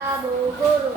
Abu Guru.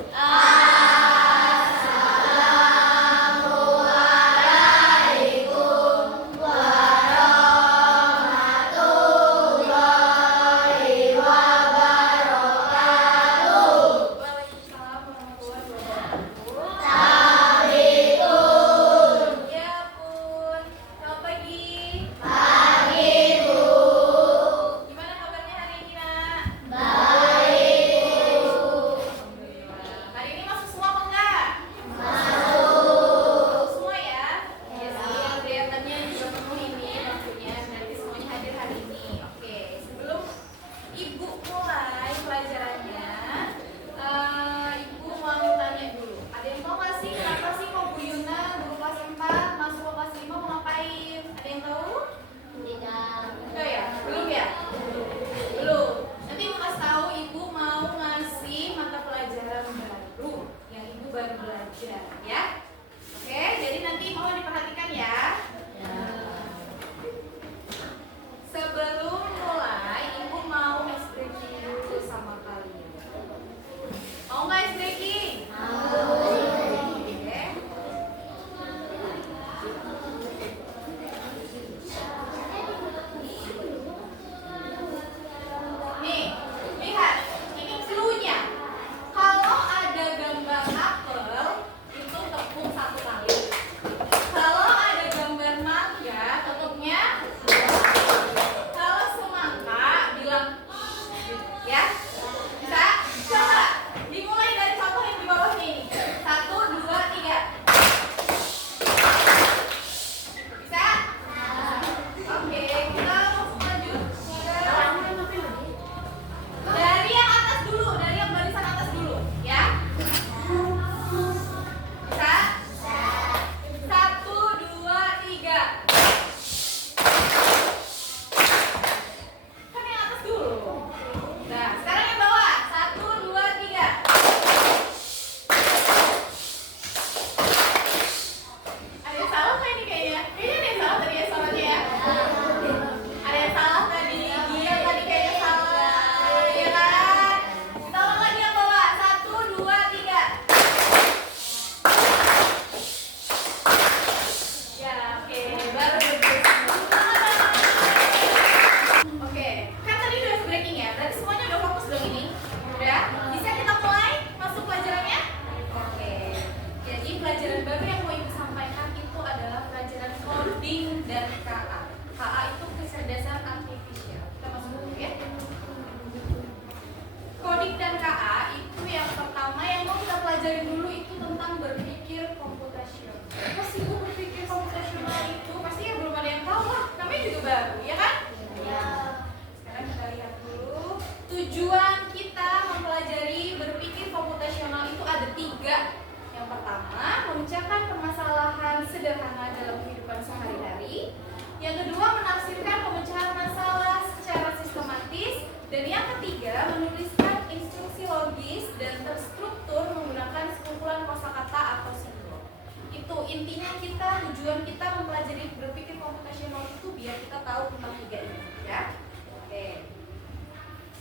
Intinya tujuan kita mempelajari berpikir komputasional itu biar kita tahu tentang tiga ini, ya. Oke.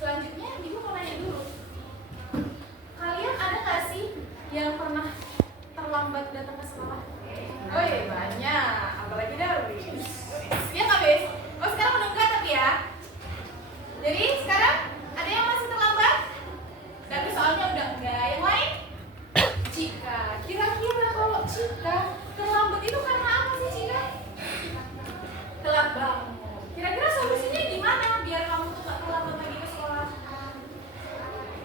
Selanjutnya, Ibu mau nanya dulu. Kalian ada nggak sih yang pernah terlambat datang ke sekolah? Oh iya, banyak. Apalagi Darwis. Ya nggak, Bes? Oh, sekarang udah enggak tapi ya. Jadi sekarang ada yang masih terlambat? Tapi soalnya udah enggak. Yang lain? Cika. Kira-kira kalau Cika terlambat itu karena apa sih, Cika? Telat bangun. Kira-kira solusinya gimana biar kamu tuh gak terlambat lagi ke sekolah?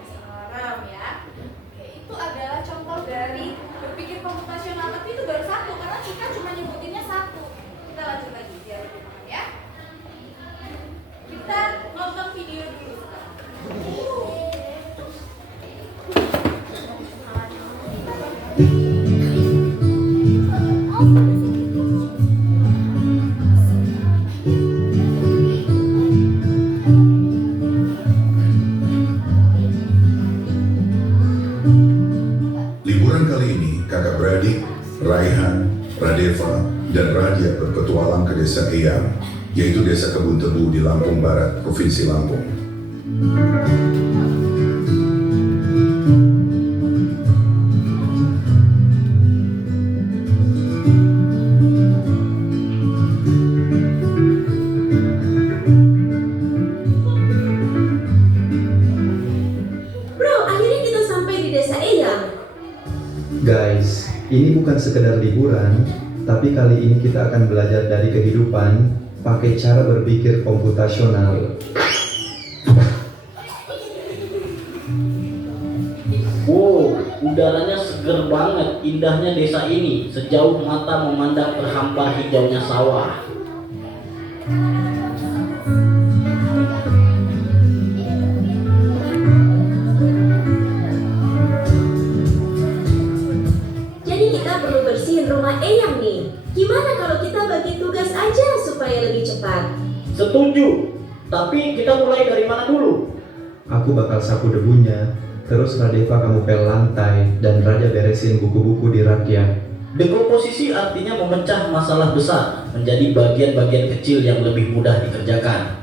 Serem ya. Oke, itu adalah contoh dari berpikir komputasional, tapi itu baru satu karena Cika cuma nyebutinnya satu. Kita lanjut lagi biar lebih paham ya. Kita nonton video dulu sekarang. Liburan kali ini, kakak beradik, Raihan, Radeva, dan Radia berpetualang ke desa Eyang, yaitu desa Kebun Tebu di Lampung Barat, Provinsi Lampung. bukan sekedar liburan, tapi kali ini kita akan belajar dari kehidupan pakai cara berpikir komputasional. Wow, udaranya seger banget, indahnya desa ini. Sejauh mata memandang terhampar hijaunya sawah. Jadi kita perlu bersihin rumah Eyang nih. Gimana kalau kita bagi tugas aja supaya lebih cepat? Setuju, tapi kita mulai dari mana dulu? Aku bakal sapu debunya, terus Radeva kamu pel lantai, dan Raja beresin buku-buku di rak ya. Dekomposisi artinya memecah masalah besar menjadi bagian-bagian kecil yang lebih mudah dikerjakan.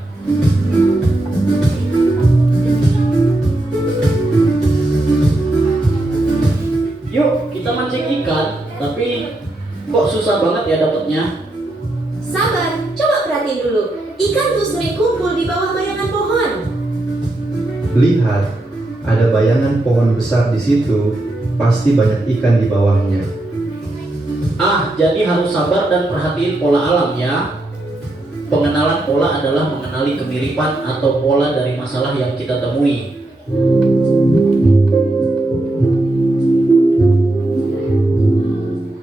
Yuk, kita mancing ikan, tapi kok susah banget ya dapetnya? Sabar, coba perhatiin dulu. Ikan tuh sering kumpul di bawah bayangan pohon. Lihat, ada bayangan pohon besar di situ, pasti banyak ikan di bawahnya. Ah, jadi harus sabar dan perhatiin pola alam ya. Pengenalan pola adalah mengenali kemiripan atau pola dari masalah yang kita temui.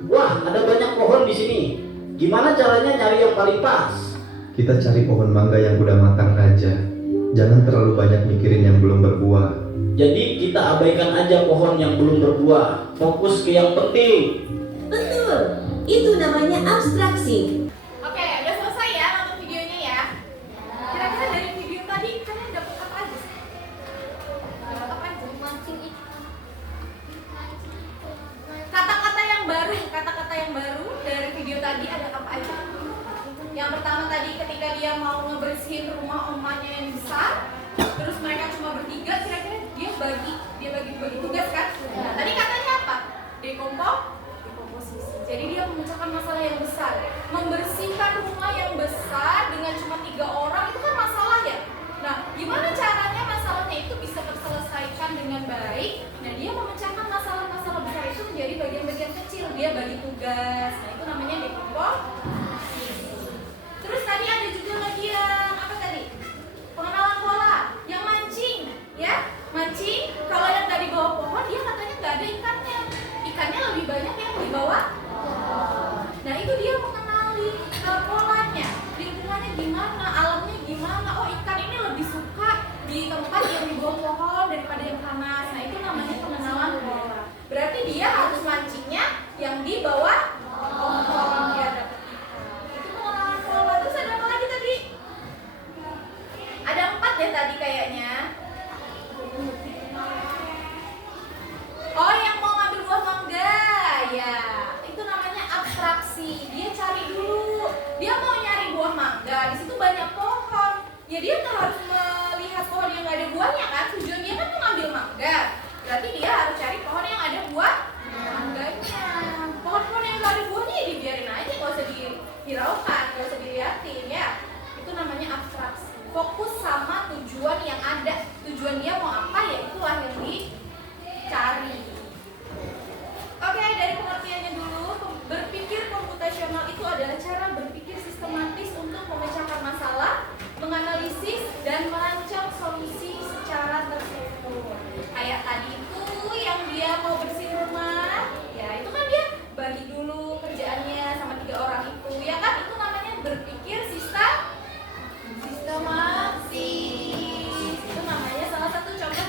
Wah, ada banyak pohon di sini. Gimana caranya nyari yang paling pas? Kita cari pohon mangga yang udah matang aja. Jangan terlalu banyak mikirin yang belum berbuah. Jadi kita abaikan aja pohon yang belum berbuah. Fokus ke yang penting. Betul, itu namanya abstraksi. Oke, udah selesai ya nonton videonya ya. Kira-kira dari video tadi kalian dapat apa aja sih? Dapat apa aja? Kata-kata yang baru dari video tadi ada apa aja? Yang pertama tadi ketika dia mau ngebersihin rumah omanya yang besar, terus mereka cuma bertiga, kira-kira dia bagi tugas kan? Nah, tadi katanya apa? Dekomposisi. Jadi dia memecahkan masalah yang besar, membersihkan rumah yang besar dengan cuma 3 orang itu kan masalah ya. Nah, gimana caranya masalahnya itu bisa terselesaikan dengan baik? Nah, dia memecahkan masalah-masalah besar itu menjadi bagian-bagian kecil. Dia bagi tugas. Nah, itu namanya dekomposisi. Terus tadi ada juga lagi yang apa tadi? Pengenalan pola, yang mancing, ya. Mancing, kalau yang tadi bawah pohon dia katanya nggak ada ikannya. Ikannya lebih banyak yang di bawah. Nah, itu dia mengenali polanya, lingkungannya gimana, alamnya gimana. Oh, ikan ini lebih suka di tempat yang di bawah pohon daripada yang panas. Nah, itu namanya pengenalan pola. Berarti dia harus mancingnya yang di bawah pohon dia dapat ikan. Itu pengenalan pola. Terus ada apa lagi tadi? Ada 4 ya tadi kayaknya. Oh, yang mau ngambil buah mangga, ya. Itu namanya abstraksi. Dia cari dulu. Dia mau nyari buah mangga. Di situ banyak pohon. Ya dia nggak harus melihat pohon yang nggak ada buahnya kan. Tujuan dia kan mau ngambil mangga. Berarti dia harus cari pohon yang ada buah mangganya. Pohon-pohon yang nggak ada buahnya ya dibiarin aja, nggak usah dihiraukan, nggak usah dilihatin ya. Itu namanya abstraksi. Fokus sama tujuan yang ada. Tujuan dia mau apa ya itulah yang dicari. Oke, dari pengertiannya dulu, berpikir komputasional itu adalah cara berpikir sistematis untuk memecahkan masalah, menganalisis, dan merancang solusi secara terstruktur. Kayak tadi itu yang dia mau bersihin rumah, ya itu kan dia bagi dulu kerjaannya sama 3 orang itu, ya kan? Itu namanya berpikir sistematis. Itu namanya salah satu contoh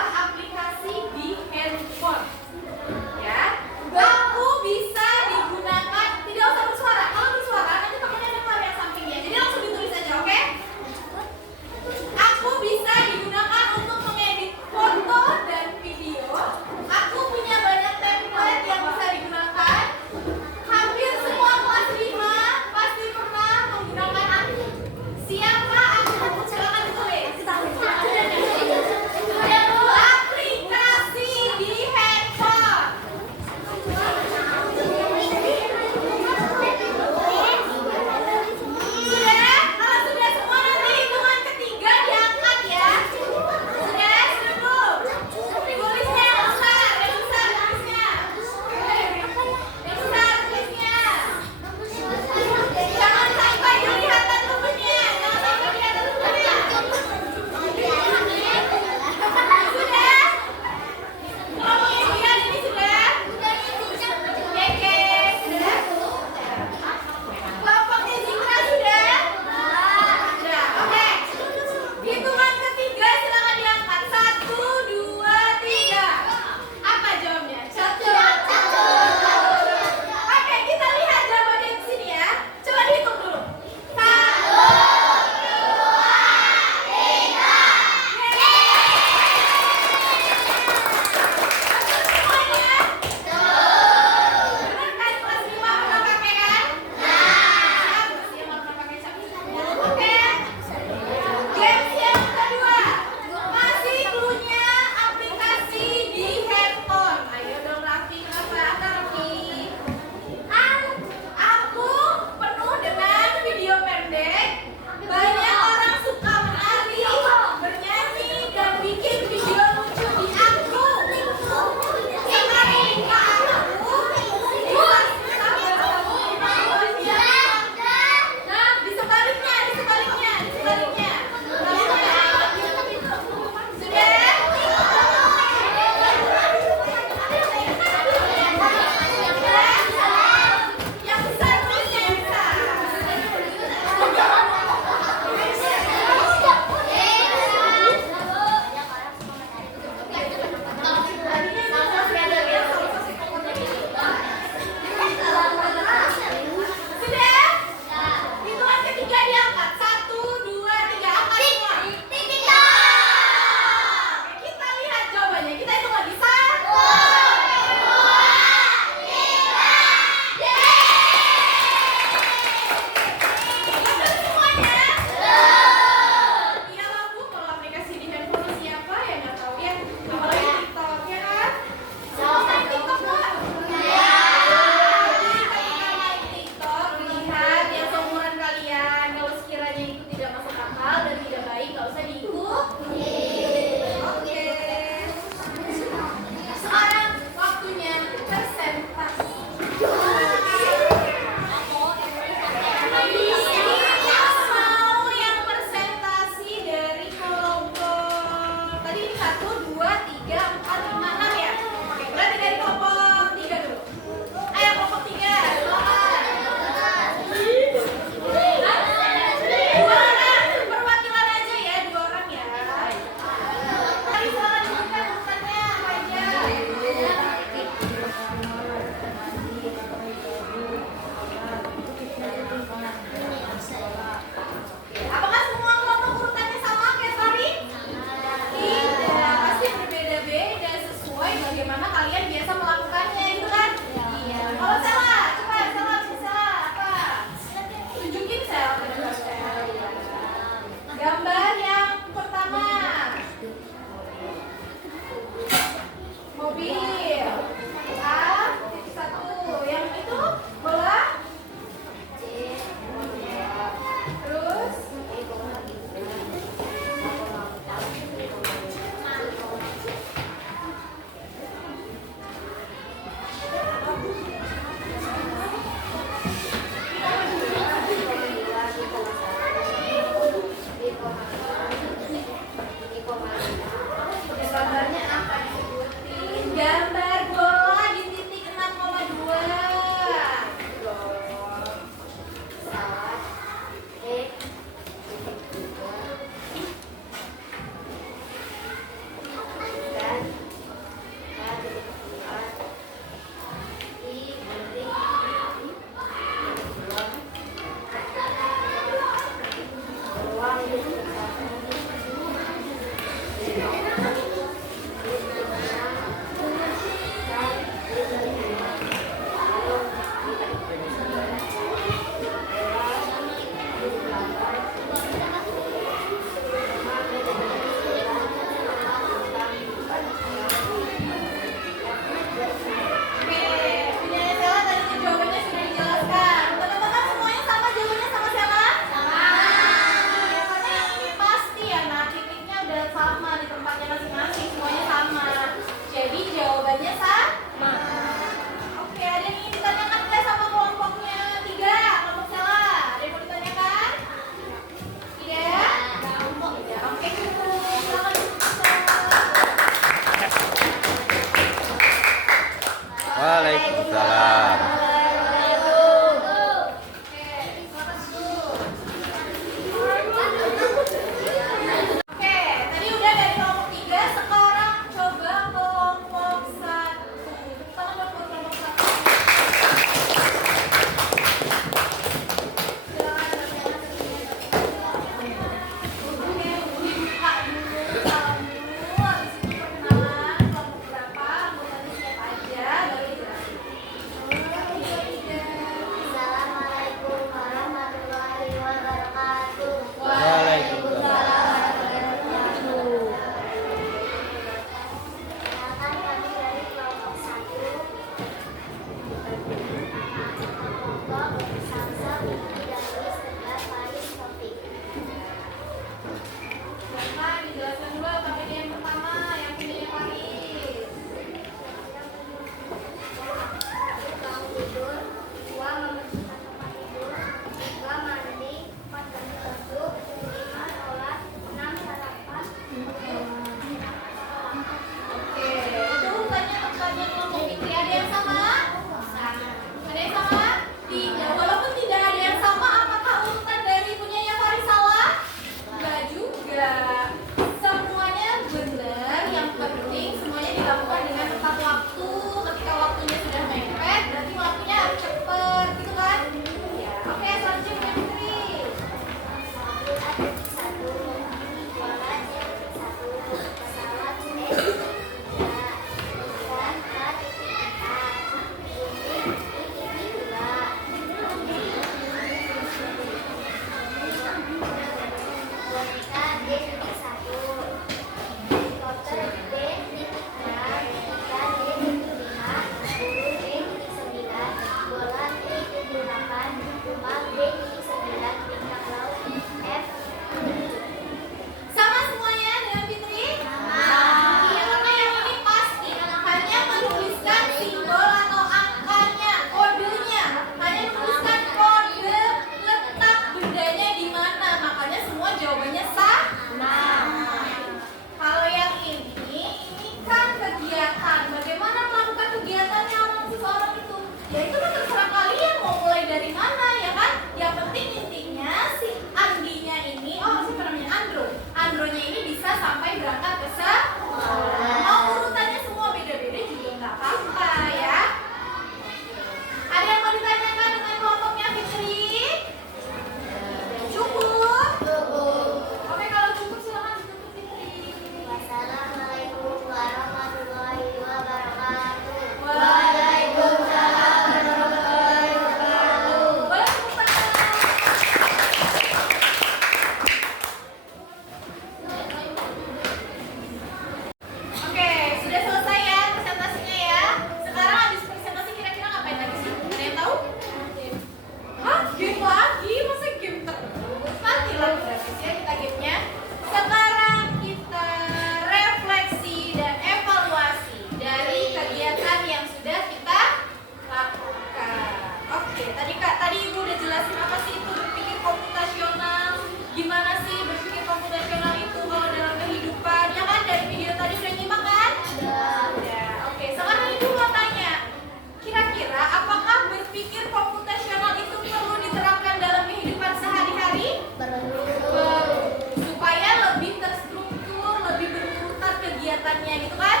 waktunya gitu kan?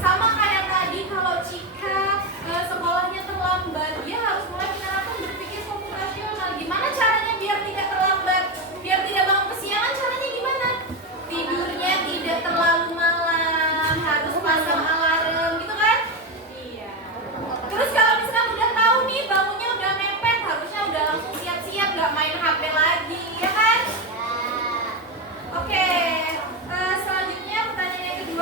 Sama kayak tadi kalau Cika sekolahnya terlambat, dia harus mulai menerapkan berpikir komputasional. Gimana caranya biar tidak terlambat, biar tidak bangun kesiangan? Caranya gimana? Tidurnya tidak terlalu malam, harus pasang alarm gitu kan? Iya. Terus kalau misalnya udah tahu nih bangunnya udah mepet, harusnya udah langsung siap-siap, nggak main HP lagi, ya kan? Oke, selanjutnya pertanyaan yang kedua.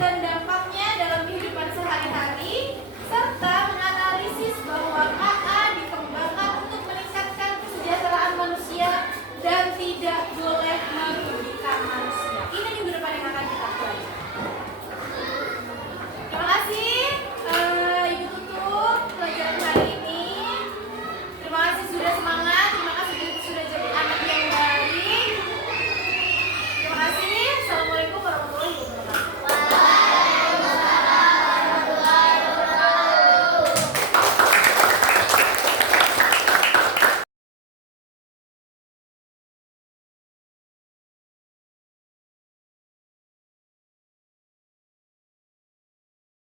dan